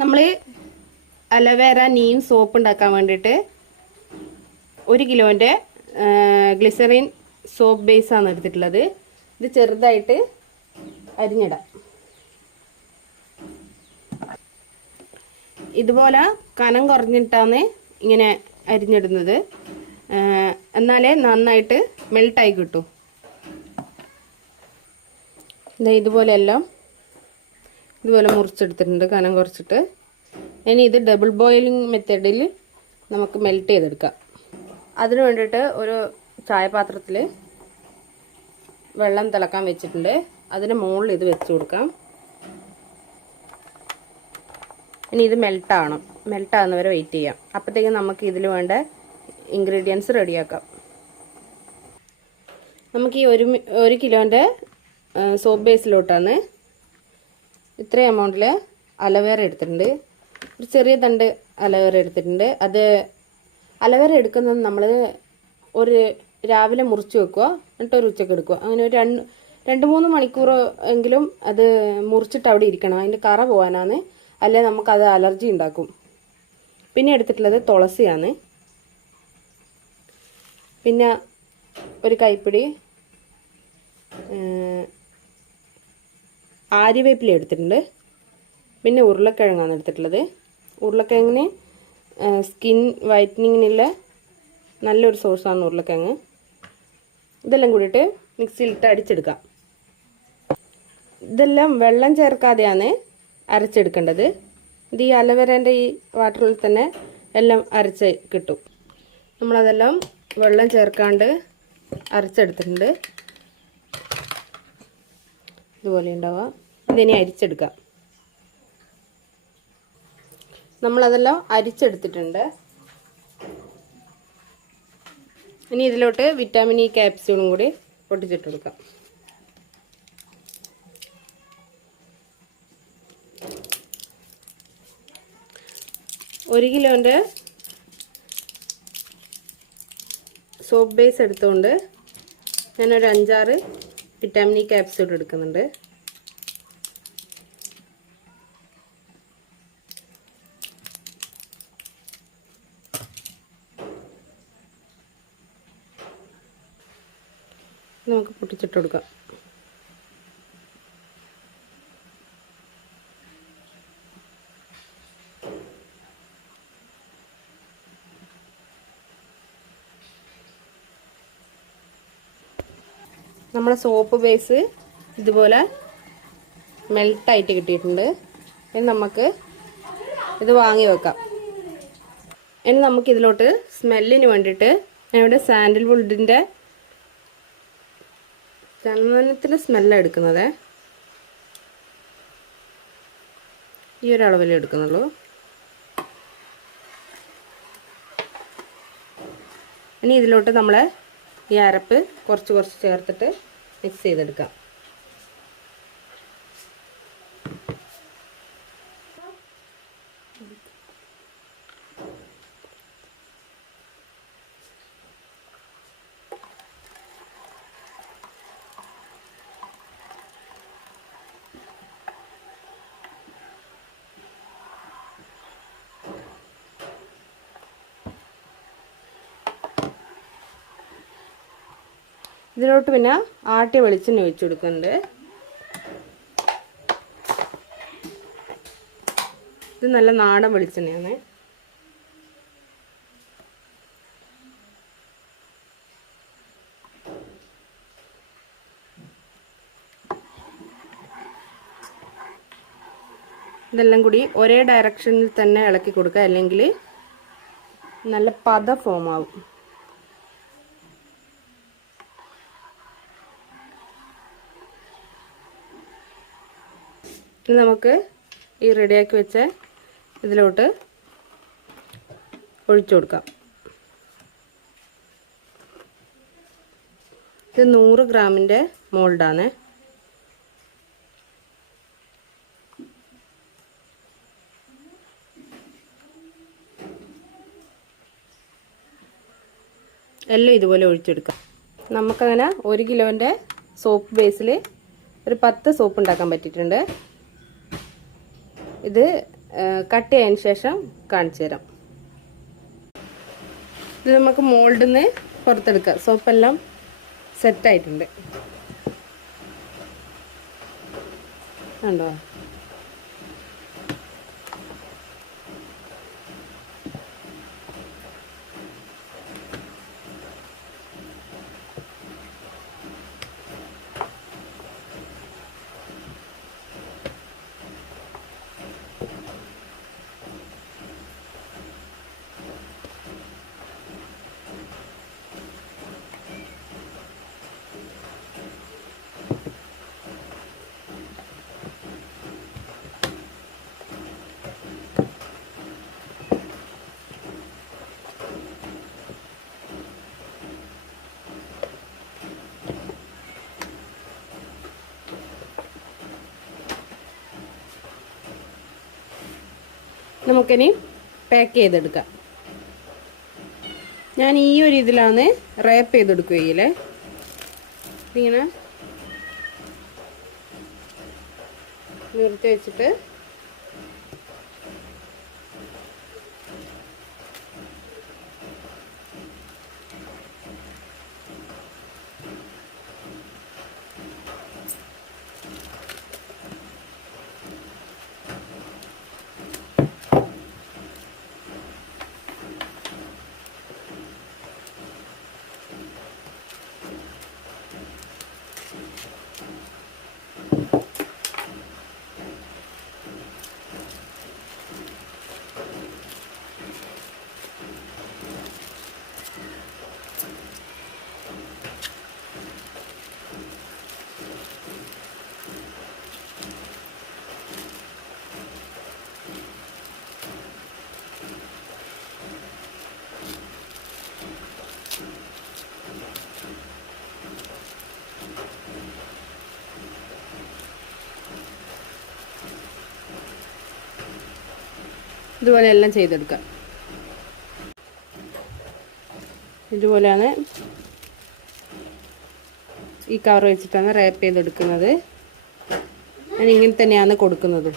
നമ്മൾ aloe vera Neem soap ഉണ്ടാക്കാൻ വേണ്ടിയിട്ട് 1 കിലോൻ്റെ ഗ്ലിസറിൻ സോപ്പ് ബേസാണ് എടുത്തിട്ടുള്ളത്. ഇത് ചെറുതായിട്ട് അരിഞ്ഞിടാം. ഇതുപോലെ കനം കുറഞ്ഞിട്ടാണ് ഇങ്ങനെ അരിഞ്ഞിടുന്നത്. എന്നാലേ നന്നായിട്ട് മെൽട്ടായി കിട്ടും. ഇതുപോലെ മുറിച്ചെടുത്തിട്ടുണ്ട് കനം കുറച്ചിട്ട്. ഇനി ഇത് ഡബിൾ ബോയിലിംഗ് മെത്തേഡിൽ നമുക്ക് മെൽറ്റ് ചെയ്തെടുക്കാം. അതിന് വേണ്ടിയിട്ട് ഒരു ചായപാത്രത്തിൽ വെള്ളം തിളക്കാൻ വെച്ചിട്ടുണ്ട്. അതിന് മുകളിൽ ഇത് വെച്ച് കൊടുക്കാം. ഇനി ഇത് മെൽട്ടാകുന്നവരെ വെയിറ്റ് ചെയ്യാം. അപ്പോഴത്തേക്കും നമുക്ക് ഇതിൽ വേണ്ട ഇൻഗ്രീഡിയൻസ് റെഡിയാക്കാം. നമുക്ക് ഈ 1 കിലോൻ്റെ സോപ്പ് ബേസിലോട്ടാണ് ഇത്ര എമൗണ്ടിൽ അലോവേര എടുത്തിട്ടുണ്ട്. ഒരു ചെറിയ തണ്ട് അലോവേര എടുത്തിട്ടുണ്ട്. അത് അലോവേര എടുക്കുന്നത് നമ്മൾ രാവിലെ മുറിച്ച് വെക്കുക, എന്നിട്ട് ഒരു ഉച്ചക്ക് എടുക്കുക. അങ്ങനെ ഒരു 2-3 മണിക്കൂർ എങ്കിലും അത് മുറിച്ചിട്ട് അവിടെ ഇരിക്കണം. അതിൻ്റെ കറ പോകാനാണ്, അല്ലെ നമുക്കത് അലർജി ഉണ്ടാക്കും. പിന്നെ എടുത്തിട്ടുള്ളത് തുളസിയാണ്. പിന്നെ ഒരു കൈപ്പിടി ആര്യവേപ്പില എടുത്തിട്ടുണ്ട്. പിന്നെ ഉരുളക്കിഴങ്ങാണ് എടുത്തിട്ടുള്ളത്. ഉരുളക്കിഴങ്ങിന് സ്കിൻ വൈറ്റനിങ്ങിനുള്ള നല്ലൊരു സോഴ്സാണ് ഉരുളക്കിഴങ്ങ്. ഇതെല്ലാം കൂടിയിട്ട് മിക്സിയിലിട്ട് അടിച്ചെടുക്കാം. ഇതെല്ലാം വെള്ളം ചേർക്കാതെയാണ് അരച്ചെടുക്കേണ്ടത്. ഇത് ഈ അലോവേരേൻ്റെ ഈ വാട്ടറിൽ തന്നെ എല്ലാം അരച്ച് കിട്ടും. നമ്മളതെല്ലാം വെള്ളം ചേർക്കാണ്ട് അരച്ചെടുത്തിട്ടുണ്ട്. ഇതുപോലെ ഉണ്ടാവുക. ഇതിനെ അരിച്ചെടുക്കാം. നമ്മളതെല്ലാം അരിച്ചെടുത്തിട്ടുണ്ട്. ഇനി ഇതിലോട്ട് വിറ്റാമിൻ ഇ ക്യാപ്സ്യൂളും കൂടി പൊട്ടിച്ചിട്ട് കൊടുക്കാം. ഒരു കിലോൻ്റെ സോപ്പ് ബേസ് എടുത്തുകൊണ്ട് ഞാനൊരു 5-6 വിറ്റാമിൻ ഇ ക്യാപ്സ്യൂൾ എടുക്കുന്നുണ്ട്. നമുക്ക് പൊട്ടിച്ചിട്ട് കൊടുക്കാം. നമ്മുടെ സോപ്പ് ബേസ് ഇതുപോലെ മെൽട്ടായിട്ട് കിട്ടിയിട്ടുണ്ട്. ഇനി നമുക്ക് ഇത് വാങ്ങി വെക്കാം. ഇനി നമുക്ക് ഇതിലോട്ട് സ്മെല്ലിന് വേണ്ടിയിട്ട് ഞാനിവിടെ സാൻഡൽവുഡിൻ്റെ ചന്ദനത്തിൻ്റെ സ്മെല്ലാണ് എടുക്കുന്നത്. ഈ ഒരളവിലേ എടുക്കുന്നുള്ളൂ. ഇനി ഇതിലോട്ട് നമ്മൾ ഈ അരപ്പ് കുറച്ച് ചേർത്തിട്ട് മിക്സ് ചെയ്തെടുക്കാം. ഇതിലോട്ട് പിന്നെ ആട്ടിയ വെളിച്ചെണ്ണ ഒഴിച്ചു കൊടുക്കുന്നുണ്ട്. ഇത് നല്ല നാടൻ വെളിച്ചെണ്ണയാണ്. ഇതെല്ലാം കൂടി ഒരേ ഡയറക്ഷനിൽ തന്നെ ഇളക്കി കൊടുക്കുക, അല്ലെങ്കിൽ നല്ല പത ഫോം ആവും. ഇനി നമുക്ക് ഈ റെഡിയാക്കി വെച്ച ഇതിലോട്ട് ഒഴിച്ചു കൊടുക്കാം. ഇത് 100 ഗ്രാമിൻ്റെ മോൾഡാണ്. എല്ലാം ഇതുപോലെ ഒഴിച്ചെടുക്കാം. നമുക്കങ്ങനെ 1 കിലോൻ്റെ സോപ്പ് ബേസിൽ ഒരു 10 സോപ്പ് ഉണ്ടാക്കാൻ പറ്റിയിട്ടുണ്ട്. ഇത് കട്ട് ചെയ്തതിന് ശേഷം കാണിച്ചു തരാം. ഇത് നമുക്ക് മോൾഡിൽ നിന്ന് പുറത്തെടുക്കാം. സോപ്പെല്ലാം സെറ്റായിട്ടുണ്ട് കണ്ടോ. നമുക്കിനി പാക്ക് ചെയ്തെടുക്കാം. ഞാൻ ഈ ഒരു ഇതിലാണ് റാപ്പ് ചെയ്തെടുക്കുകയില്ലേ. ഇങ്ങനെ നിർത്തി വെച്ചിട്ട് ഇതുപോലെ എല്ലാം ചെയ്തെടുക്കാം. ഇതുപോലെയാണ് ഈ കവർ വെച്ചിട്ടാണ് റാപ്പ് ചെയ്തെടുക്കുന്നത്. ഞാൻ ഇങ്ങനെ തന്നെയാണ് കൊടുക്കുന്നത്.